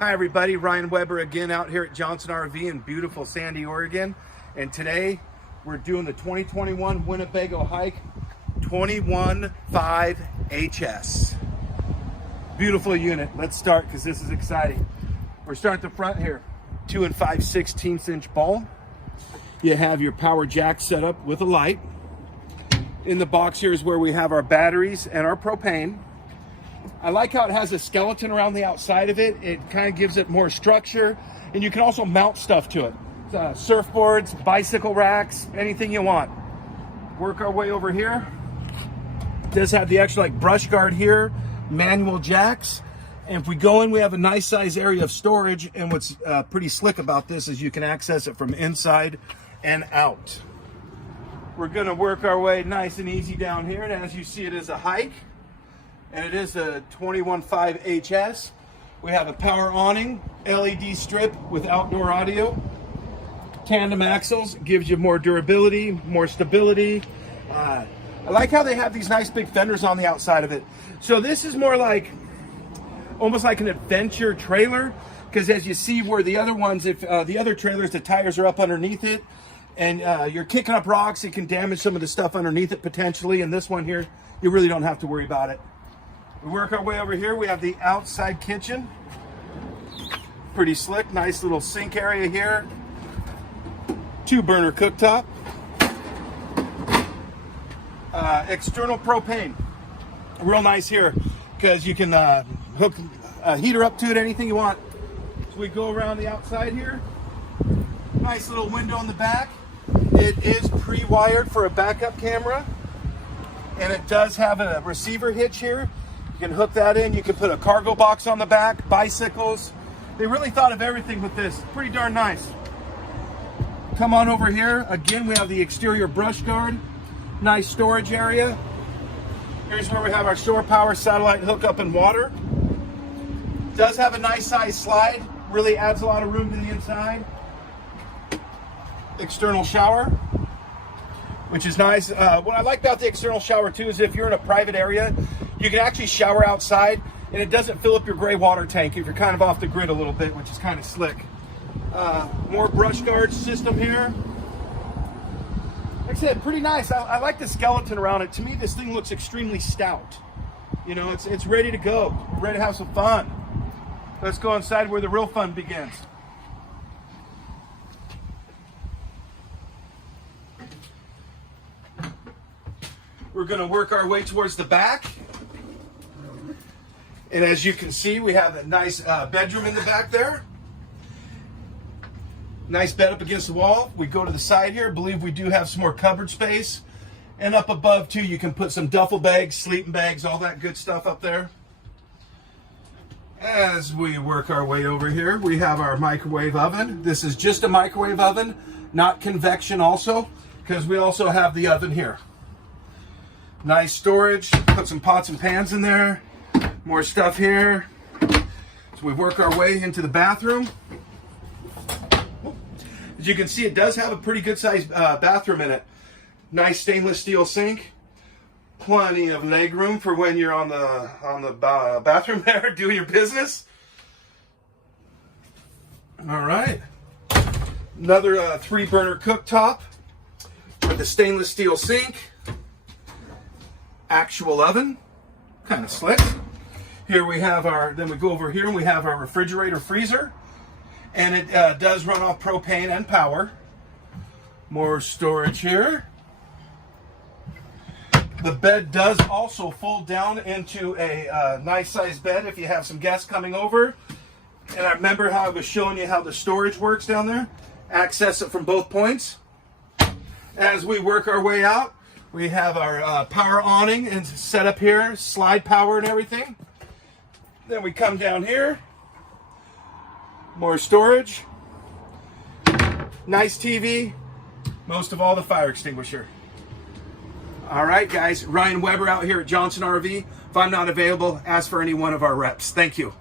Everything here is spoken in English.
Hi everybody, Ryan Weber again out here at Johnson RV in beautiful Sandy, Oregon. And today we're doing the 2021 Winnebago Hike 215HS. Beautiful unit. Let's start because this is exciting. We're starting at the front here. 2 5/16" ball. You have your power jack set up with a light. In the box here is where we have our batteries and our propane. I like how it has a skeleton around the outside of it. It kind of gives it more structure, and you can also mount stuff to it. Surfboards, bicycle racks, anything you want. Work our way over here. It does have the extra brush guard here, manual jacks. And if we go in, we have a nice size area of storage. And what's pretty slick about this is you can access it from inside and out. We're gonna work our way nice and easy down here. And as you see, it is a hike. And it is a 215HS. We have a power awning, LED strip with outdoor audio. Tandem axles, gives you more durability, more stability. I like how they have these nice big fenders on the outside of it. So this is more like, almost like an adventure trailer, because as you see where the other ones, if the other trailers, the tires are up underneath it, and you're kicking up rocks, it can damage some of the stuff underneath it potentially. And this one here, you really don't have to worry about it. We work our way over here. We have the outside kitchen. Pretty slick, nice little sink area here. 2-burner cooktop. External propane. Real nice here because you can hook a heater up to it, anything you want. So we go around the outside here. Nice little window in the back. It is pre-wired for a backup camera. And it does have a receiver hitch here. You can hook that in. You can put a cargo box on the back, bicycles. They really thought of everything with this. Pretty darn nice. Come on over here. Again, we have the exterior brush guard. Nice storage area. Here's where we have our shore power satellite hookup and water. Does have a nice size slide. Really adds a lot of room to the inside. External shower, which is nice. What I like about the external shower too is if you're in a private area, you can actually shower outside and it doesn't fill up your gray water tank if you're kind of off the grid a little bit, which is kind of slick. More brush guard system here. Like I said, pretty nice. I like the skeleton around it. To me, this thing looks extremely stout. You know, it's ready to go. We're ready to have some fun. Let's go inside where the real fun begins. We're going to work our way towards the back. And as you can see, we have a nice bedroom in the back there. Nice bed up against the wall. We go to the side here. I believe we do have some more cupboard space. And up above too, you can put some duffel bags, sleeping bags, all that good stuff up there. As we work our way over here, we have our microwave oven. This is just a microwave oven, not convection also, because we also have the oven here. Nice storage. Put some pots and pans in there. More stuff here. So we work our way into the bathroom. As you can see, it does have a pretty good sized bathroom in it. Nice stainless steel sink. Plenty of leg room for when you're on the bathroom there doing your business. All right. Another 3-burner cooktop with a stainless steel sink. Actual oven. Kind of slick. Here we have then we go over here and we have our refrigerator freezer. And it does run off propane and power. More storage here. The bed does also fold down into a nice sized bed if you have some guests coming over. And I remember how I was showing you how the storage works down there. Access it from both points. As we work our way out, we have our power awning and set up here, slide power and everything. Then we come down here. More storage. Nice TV. Most of all, the fire extinguisher. All right, guys. Ryan Weber out here at Johnson RV. If I'm not available, ask for any one of our reps. Thank you.